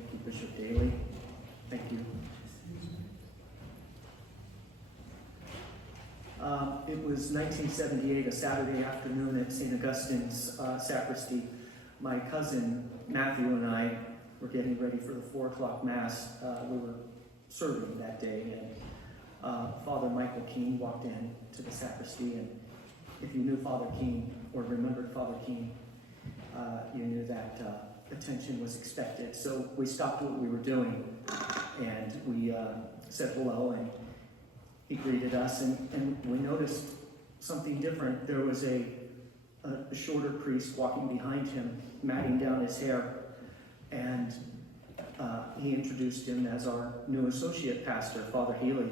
Thank you, Bishop Daly. Thank you. It was 1978, a Saturday afternoon at St. Augustine's sacristy. My cousin Matthew and I were getting ready for the 4 o'clock Mass. We were serving that day, and Father Michael Keene walked in to the sacristy, and if you knew Father Keene or remembered Father Keene, you knew that attention was expected. So we stopped what we were doing, and we said hello, and he greeted us, and we noticed something different. There was a shorter priest walking behind him, matting down his hair, and he introduced him as our new associate pastor, Father Healy.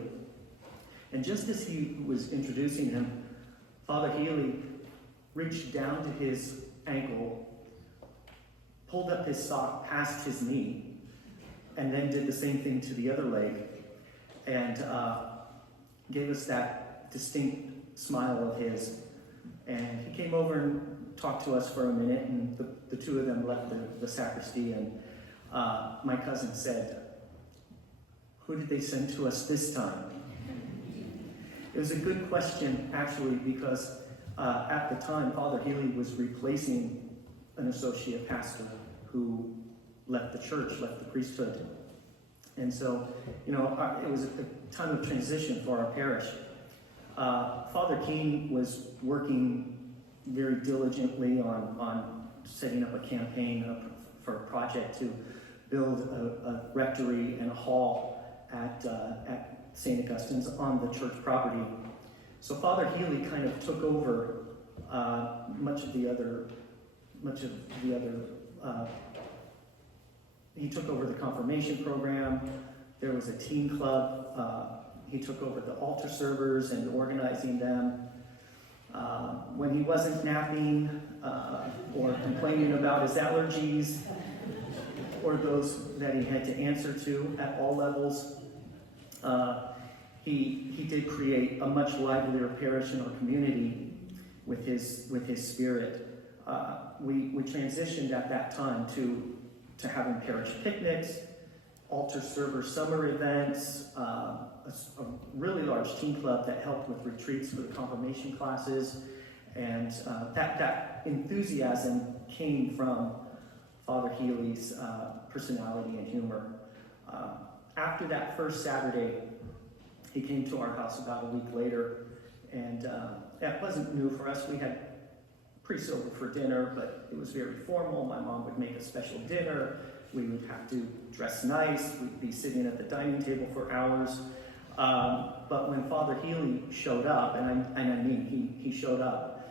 And just as he was introducing him, Father Healy reached down to his ankle, pulled up his sock past his knee, and then did the same thing to the other leg, and gave us that distinct smile of his. And he came over and talked to us for a minute, and the two of them left the sacristy, and my cousin said, "Who did they send to us this time?" It was a good question, actually, because at the time, Father Healy was replacing an associate pastor who left the church, left the priesthood. And so, it was a time of transition for our parish. Father Keene was working very diligently on setting up a campaign for a project to build a rectory and a hall at St. Augustine's on the church property. So Father Healy kind of took over much of the other. He took over the confirmation program. There was a teen club. He took over the altar servers and organizing them. When he wasn't napping or complaining about his allergies or those that he had to answer to at all levels, he did create a much livelier parish in our community with his spirit. We transitioned at that time to having parish picnics, altar server summer events, a really large teen club that helped with retreats for the confirmation classes, and that enthusiasm came from Father Healy's personality and humor. After that first Saturday, he came to our house about a week later, and that wasn't new for us. We had priests over for dinner, but it was very formal. My mom would make a special dinner. We would have to dress nice. We'd be sitting at the dining table for hours. But when Father Healy showed up, and I mean he showed up,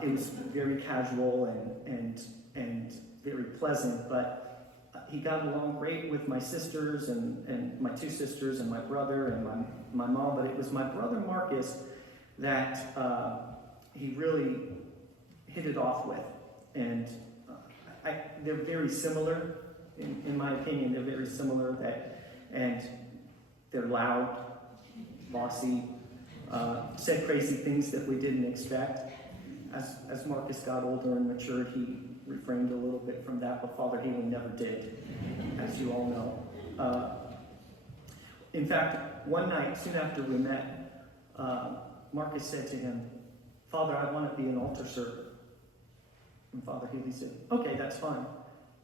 it was very casual and very pleasant, but he got along great with my sisters and my two sisters and my brother and my mom, but it was my brother Marcus that he really hit it off with. And they're very similar, in my opinion. They're very similar, and they're loud, bossy, said crazy things that we didn't expect. As Marcus got older and matured, he refrained a little bit from that, but Father Healy never did, as you all know. In fact, one night, soon after we met, Marcus said to him, "Father, I want to be an altar server." And Father Healy said, "Okay, that's fine."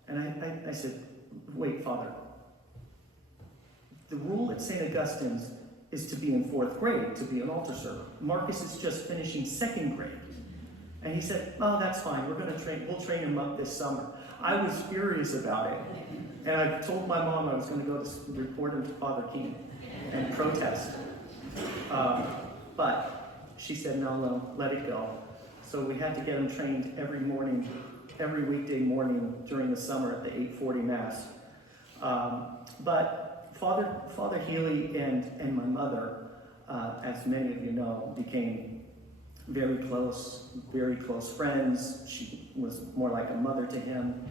And I said, "Wait, Father. The rule at St. Augustine's is to be in 4th grade, to be an altar server. Marcus is just finishing 2nd grade. And he said, "Oh, that's fine. We'll train him up this summer." I was furious about it. And I told my mom I was going to go to report him to Father Keene and protest. But she said, no, let it go. So we had to get him trained every weekday morning during the summer at the 8:40 Mass. But Father Healy and my mother, as many of you know, became very close friends. She was more like a mother to him.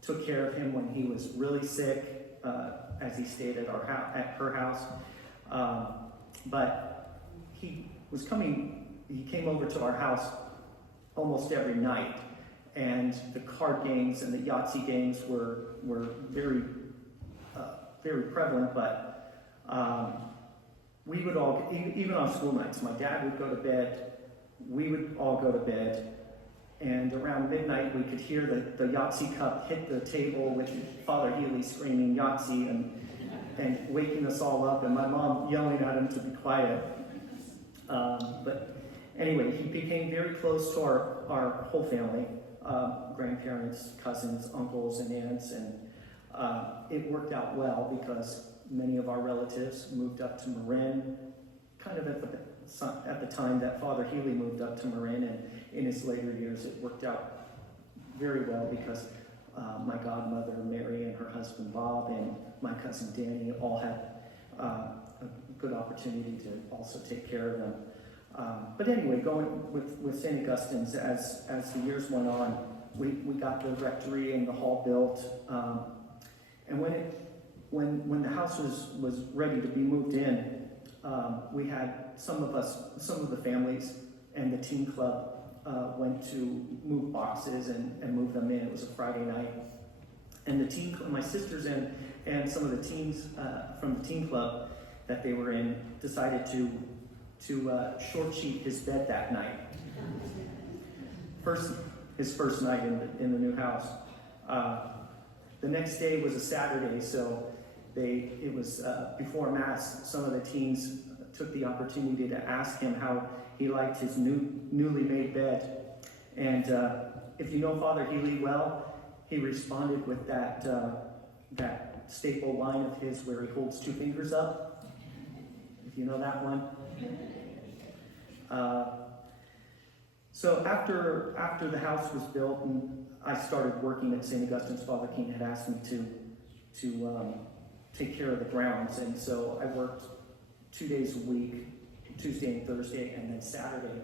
Took care of him when he was really sick, as he stayed at her house. But he came over to our house almost every night, and the card games and the Yahtzee games were very very prevalent. But we would all, even on school nights, my dad would go to bed, we would all go to bed, and around midnight we could hear the Yahtzee cup hit the table with Father Healy screaming Yahtzee and waking us all up, and my mom yelling at him to be quiet. But anyway, he became very close to our whole family, grandparents, cousins, uncles, and aunts, and it worked out well because many of our relatives moved up to Marin, kind of at the time that Father Healy moved up to Marin, and in his later years it worked out very well because my godmother Mary and her husband Bob and my cousin Danny all had a good opportunity to also take care of them. But anyway, going with St. Augustine's, as the years went on, we got the rectory and the hall built, and when the house was ready to be moved in, we had some of the families and the teen club went to move boxes and move them in. It was a Friday night, and my sisters and some of the teens from the teen club that they were in decided to short sheet his bed that night. His first night in the new house. The next day was a Saturday, so it was before Mass. Some of the teens took the opportunity to ask him how he liked his newly made bed. And if you know Father Healy well, he responded with that staple line of his where he holds two fingers up. If you know that one. So after the house was built and I started working at St. Augustine's, Father King had asked me to take care of the grounds, and so I worked 2 days a week, Tuesday and Thursday, and then Saturday.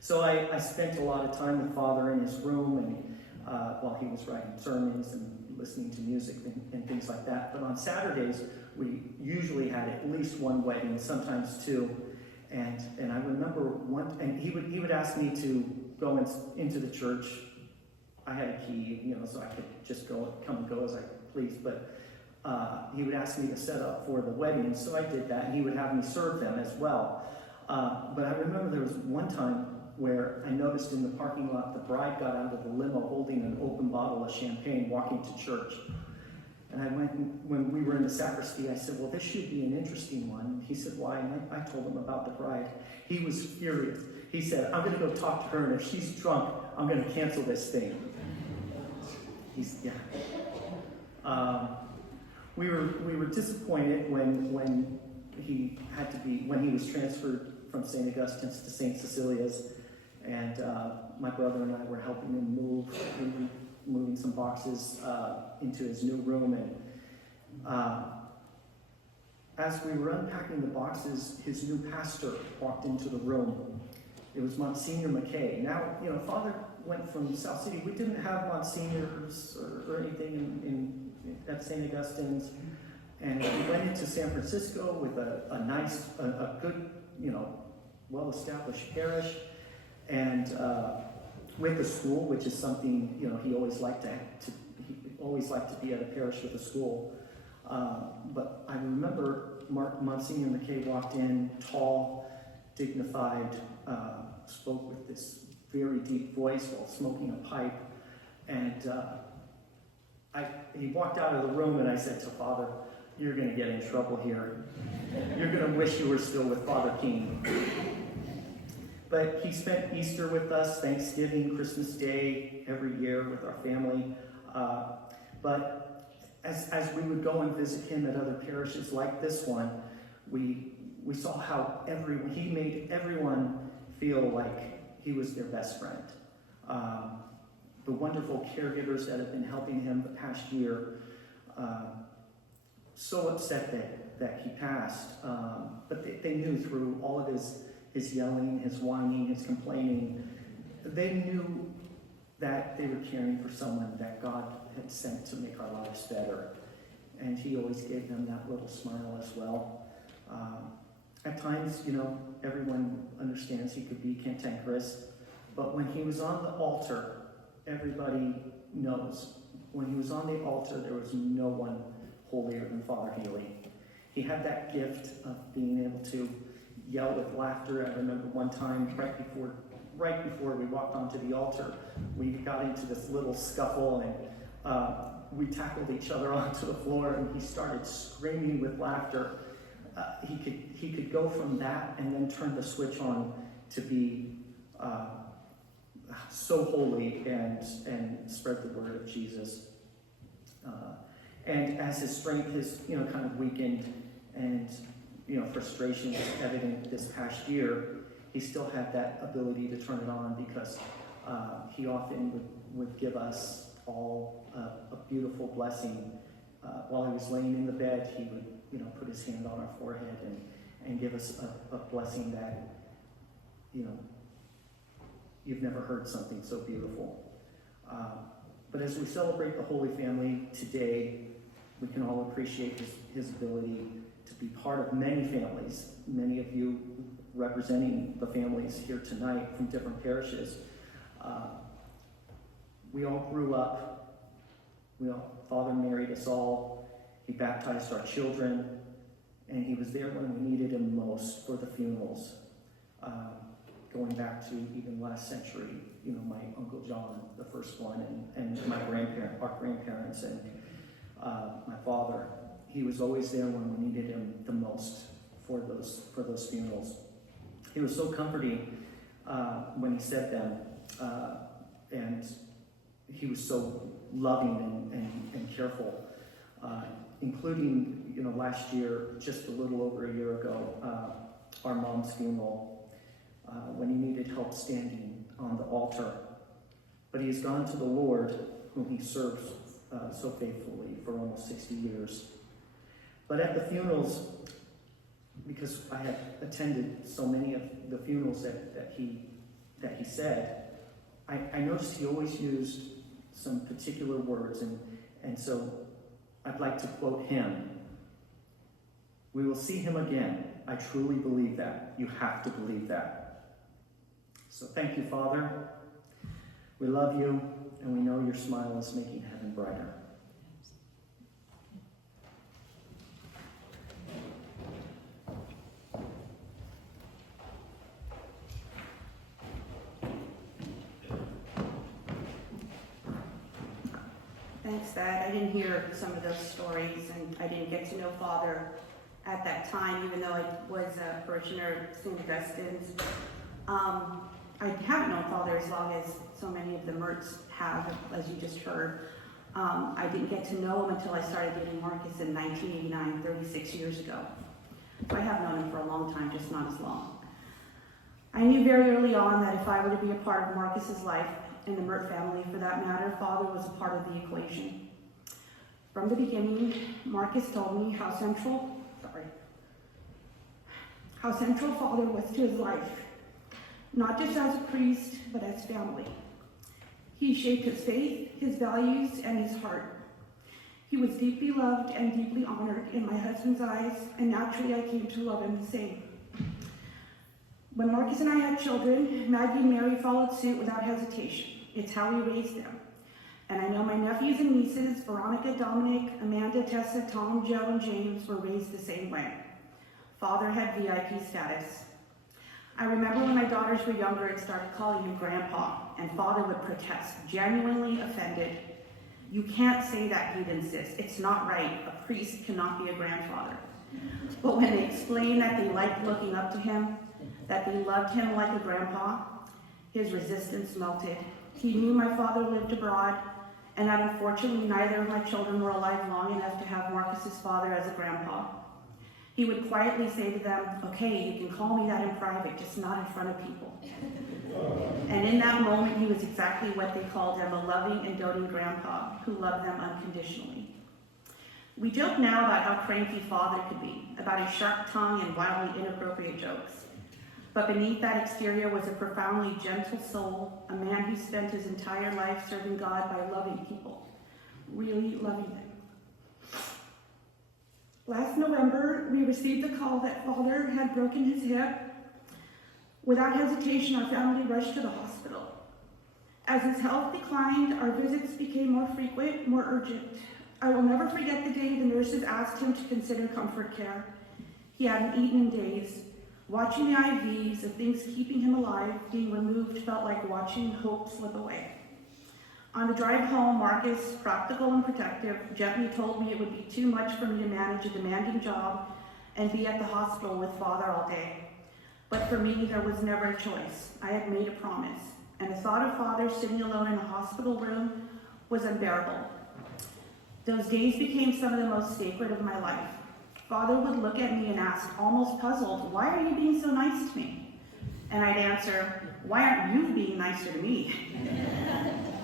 So I spent a lot of time with Father in his room, and while he was writing sermons and listening to music and things like that. But on Saturdays, we usually had at least one wedding, sometimes two. And I remember and he would ask me to go into the church. I had a key, so I could just come and go as I pleased. But he would ask me to set up for the wedding, so I did that, and he would have me serve them as well. But I remember there was one time where I noticed in the parking lot the bride got out of the limo holding an open bottle of champagne walking to church. And I went, when we were in the sacristy, I said, well, this should be an interesting one. He said, why? And I told him about the bride. He was furious. He said, I'm going to go talk to her, and if she's drunk, I'm going to cancel this thing. We were disappointed when he was transferred from St. Augustine's to St. Cecilia's, and my brother and I were helping him moving some boxes into his new room, and as we were unpacking the boxes, his new pastor walked into the room. It was Monsignor McKay. Now, Father went from South City. We didn't have Monsignors or anything at St. Augustine's, and we went into San Francisco with a good, well-established parish, and with a school, which is something he always liked to be at a parish with a school. But I remember Monsignor McKay walked in, tall, dignified, spoke with this very deep voice while smoking a pipe, and he walked out of the room, and I said to Father, "You're going to get in trouble here. You're going to wish you were still with Father King." But he spent Easter with us, Thanksgiving, Christmas Day, every year with our family. But as we would go and visit him at other parishes like this one, we saw how he made everyone feel like he was their best friend. The wonderful caregivers that have been helping him the past year, so upset that he passed, but they knew through all of his yelling, his whining, his complaining, they knew that they were caring for someone that God had sent to make our lives better. And he always gave them that little smile as well. At times, everyone understands he could be cantankerous, but when he was on the altar everybody knows. When he was on the altar, there was no one holier than Father Healy. He had that gift of being able to yell with laughter. I remember one time, right before we walked onto the altar, we got into this little scuffle, and we tackled each other onto the floor, and he started screaming with laughter. He could go from that and then turn the switch on to be so holy and spread the word of Jesus. And as his strength is, kind of weakened and, frustration was evident this past year, he still had that ability to turn it on because he often would give us all a beautiful blessing. While he was laying in the bed, he would, put his hand on our forehead and give us a blessing that, you've never heard something so beautiful. But as we celebrate the Holy Family today, we can all appreciate his ability to be part of many families, many of you representing the families here tonight from different parishes. We all grew up. Father married us all. He baptized our children, and he was there when we needed him most for the funerals. Going back to even last century, my Uncle John, the first one, and our grandparents, and my father. He was always there when we needed him the most for those funerals. He was so comforting when he said them, and he was so loving and careful, including, last year, just a little over a year ago, our mom's funeral, when he needed help standing on the altar. But he has gone to the Lord, whom he serves so faithfully for almost 60 years. But at the funerals, because I had attended so many of the funerals that he said, I noticed he always used some particular words, and so I'd like to quote him. "We will see him again. I truly believe that. You have to believe that." So thank you, Father. We love you, and we know your smile is making heaven brighter. Thanks, Thad. I didn't hear some of those stories, and I didn't get to know Father at that time, even though I was a parishioner of St. Augustine's. I haven't known Father as long as so many of the Mirts have, as you just heard. I didn't get to know him until I started dating Marcus in 1989, 36 years ago. I have known him for a long time, just not as long. I knew very early on that if I were to be a part of Marcus's life, and the Mirt family for that matter, Father was a part of the equation. From the beginning, Marcus told me how central Father was to his life, not just as a priest, but as family. He shaped his faith, his values, and his heart. He was deeply loved and deeply honored in my husband's eyes, and naturally I came to love him the same. When Marcus and I had children, Maggie and Mary followed suit without hesitation. It's how we raised them. And I know my nephews and nieces, Veronica, Dominic, Amanda, Tessa, Tom, Joe, and James, were raised the same way. Father had VIP status. I remember when my daughters were younger and started calling him Grandpa, and Father would protest, genuinely offended. "You can't say that," he'd insist. "It's not right. A priest cannot be a grandfather." But when they explained that they liked looking up to him, that they loved him like a grandpa, his resistance melted. He knew my father lived abroad, and that unfortunately neither of my children were alive long enough to have Marcus's father as a grandpa. He would quietly say to them, "Okay, you can call me that in private, just not in front of people." And in that moment, he was exactly what they called him, a loving and doting grandpa who loved them unconditionally. We joke now about how cranky Father could be, about his sharp tongue and wildly inappropriate jokes. But beneath that exterior was a profoundly gentle soul, a man who spent his entire life serving God by loving people, really loving them. Last November, we received a call that Father had broken his hip. Without hesitation, our family rushed to the hospital. As his health declined, our visits became more frequent, more urgent. I will never forget the day the nurses asked him to consider comfort care. He hadn't eaten in days. Watching the IVs, the things keeping him alive, being removed felt like watching hope slip away. On the drive home, Marcus, practical and protective, gently told me it would be too much for me to manage a demanding job and be at the hospital with Father all day. But for me, there was never a choice. I had made a promise, and the thought of Father sitting alone in a hospital room was unbearable. Those days became some of the most sacred of my life. Father would look at me and ask, almost puzzled, "Why are you being so nice to me?" And I'd answer, "Why aren't you being nicer to me?"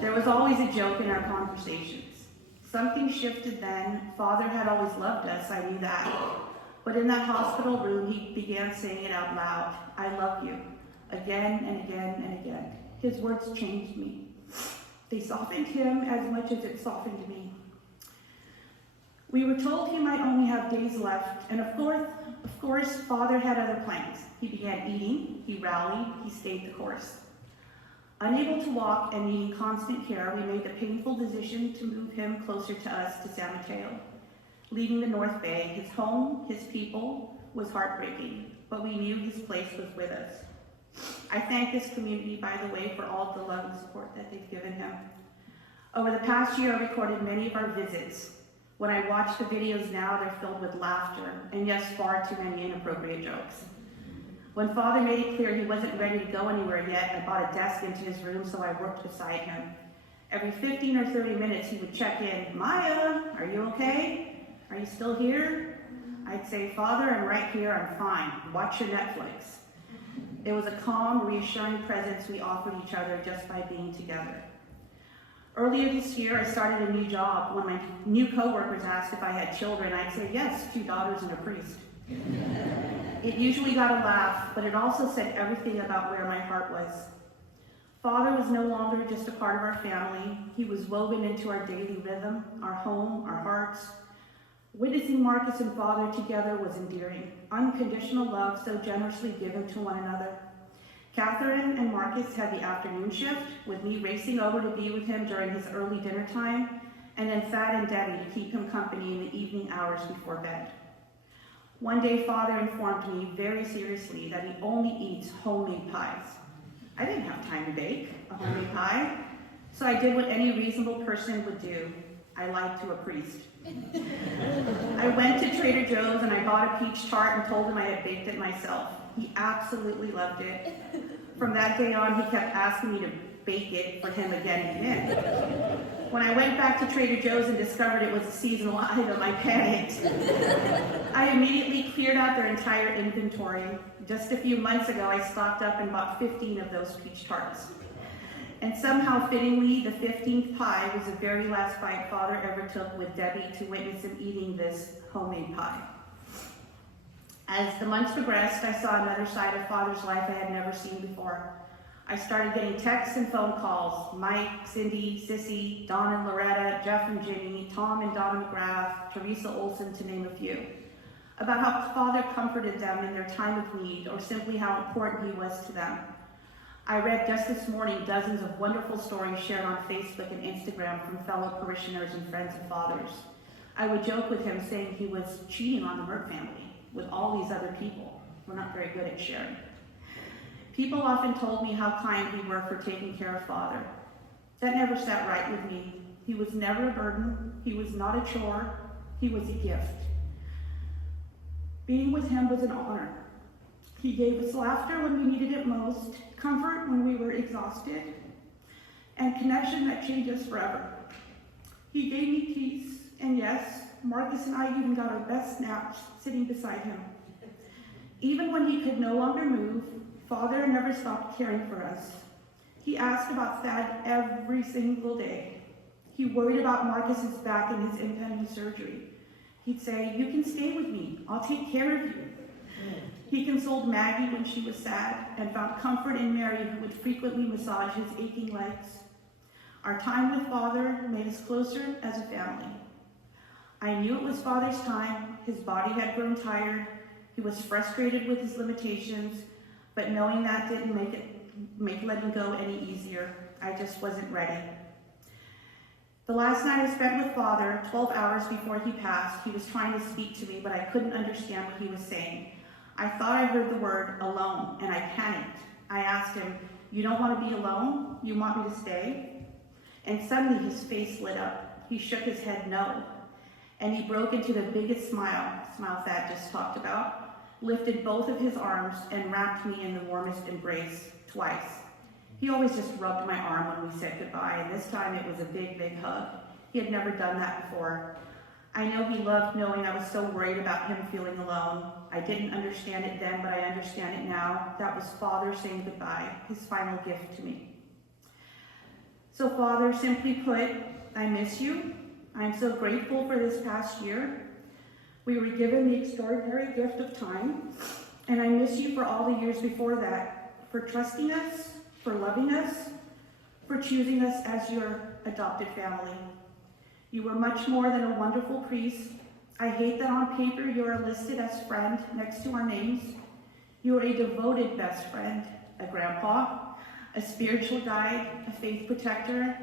There was always a joke in our conversations. Something shifted then. Father had always loved us, I knew that. But in that hospital room, he began saying it out loud, "I love you," again and again and again. His words changed me. They softened him as much as it softened me. We were told he might only have days left, and of course, Father had other plans. He began eating, he rallied, he stayed the course. Unable to walk and needing constant care, we made the painful decision to move him closer to us, to San Mateo. Leaving the North Bay, his home, his people, was heartbreaking, but we knew his place was with us. I thank this community, by the way, for all the love and support that they've given him. Over the past year, I recorded many of our visits. When I watch the videos now, they're filled with laughter, and yes, far too many inappropriate jokes. When Father made it clear he wasn't ready to go anywhere yet, I brought a desk into his room so I worked beside him. Every 15 or 30 minutes, he would check in, "Maya, are you okay? Are you still here?" I'd say, "Father, I'm right here, I'm fine. Watch your Netflix." It was a calm, reassuring presence we offered each other just by being together. Earlier this year, I started a new job. When my new coworkers asked if I had children, I'd say, "Yes, 2 daughters and a priest." It usually got a laugh, but it also said everything about where my heart was. Father was no longer just a part of our family. He was woven into our daily rhythm, our home, our hearts. Witnessing Marcus and Father together was endearing. Unconditional love so generously given to one another. Catherine and Marcus had the afternoon shift, with me racing over to be with him during his early dinner time, and then Thad and Debbie to keep him company in the evening hours before bed. One day, Father informed me very seriously that he only eats homemade pies. I didn't have time to bake a homemade pie, so I did what any reasonable person would do. I lied to a priest. I went to Trader Joe's and I bought a peach tart and told him I had baked it myself. He absolutely loved it. From that day on, he kept asking me to bake it for him again and again. When I went back to Trader Joe's and discovered it was a seasonal item, I panicked. I immediately cleared out their entire inventory. Just a few months ago, I stocked up and bought 15 of those peach tarts. And somehow, fittingly, the 15th pie was the very last bite Father ever took with Debbie to witness him eating this homemade pie. As the months progressed, I saw another side of Father's life I had never seen before. I started getting texts and phone calls. Mike, Cindy, Sissy, Don and Loretta, Jeff and Jimmy, Tom and Donna McGrath, Teresa Olson, to name a few, about how Father comforted them in their time of need, or simply how important he was to them. I read just this morning dozens of wonderful stories shared on Facebook and Instagram from fellow parishioners and friends of Father's. I would joke with him saying he was cheating on the Mirt family with all these other people. We're not very good at sharing. People often told me how kind we were for taking care of Father. That never sat right with me. He was never a burden. He was not a chore. He was a gift. Being with him was an honor. He gave us laughter when we needed it most, comfort when we were exhausted, and connection that changed us forever. He gave me peace, and yes, Marcus and I even got our best naps sitting beside him. Even when he could no longer move, Father never stopped caring for us. He asked about Thad every single day. He worried about Marcus's back and his impending surgery. He'd say, "You can stay with me. I'll take care of you." He consoled Maggie when she was sad and found comfort in Mary, who would frequently massage his aching legs. Our time with Father made us closer as a family. I knew it was Father's time. His body had grown tired. He was frustrated with his limitations, but knowing that didn't make letting go any easier. I just wasn't ready. The last night I spent with Father, 12 hours before he passed, he was trying to speak to me, but I couldn't understand what he was saying. I thought I heard the word alone, and I panicked. I asked him, "You don't want to be alone? You want me to stay?" And suddenly his face lit up. He shook his head no. And he broke into the biggest smile Thad just talked about, lifted both of his arms and wrapped me in the warmest embrace twice. He always just rubbed my arm when we said goodbye, and this time it was a big, big hug. He had never done that before. I know he loved knowing I was so worried about him feeling alone. I didn't understand it then, but I understand it now. That was Father saying goodbye, his final gift to me. So Father, simply put, I miss you. I'm so grateful for this past year. We were given the extraordinary gift of time, and I miss you for all the years before that, for trusting us, for loving us, for choosing us as your adopted family. You were much more than a wonderful priest. I hate that on paper you are listed as friend next to our names. You are a devoted best friend, a grandpa, a spiritual guide, a faith protector,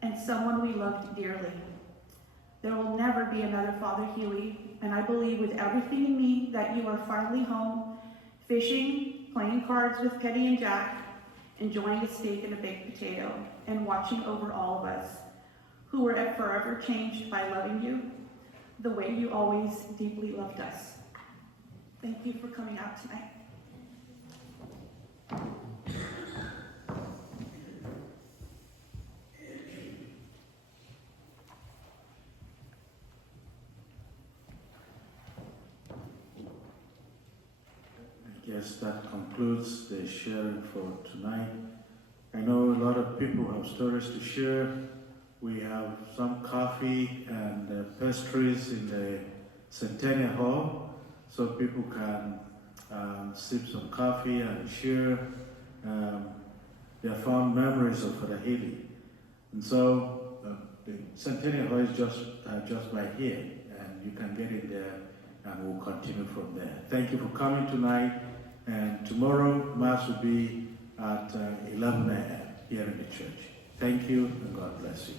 and someone we loved dearly. There will never be another Father Healy, and I believe with everything in me that you are finally home, fishing, playing cards with Petty and Jack, enjoying a steak and a baked potato, and watching over all of us, who were forever changed by loving you the way you always deeply loved us. Thank you for coming out tonight. I guess that concludes the sharing for tonight. I know a lot of people have stories to share. We have some coffee and pastries in the Centennial Hall, so people can sip some coffee and share their fond memories of Father Healy. And so the Centennial Hall is just by here, and you can get in there, and we'll continue from there. Thank you for coming tonight, and tomorrow Mass will be at 11 a.m. here in the church. Thank you, and God bless you.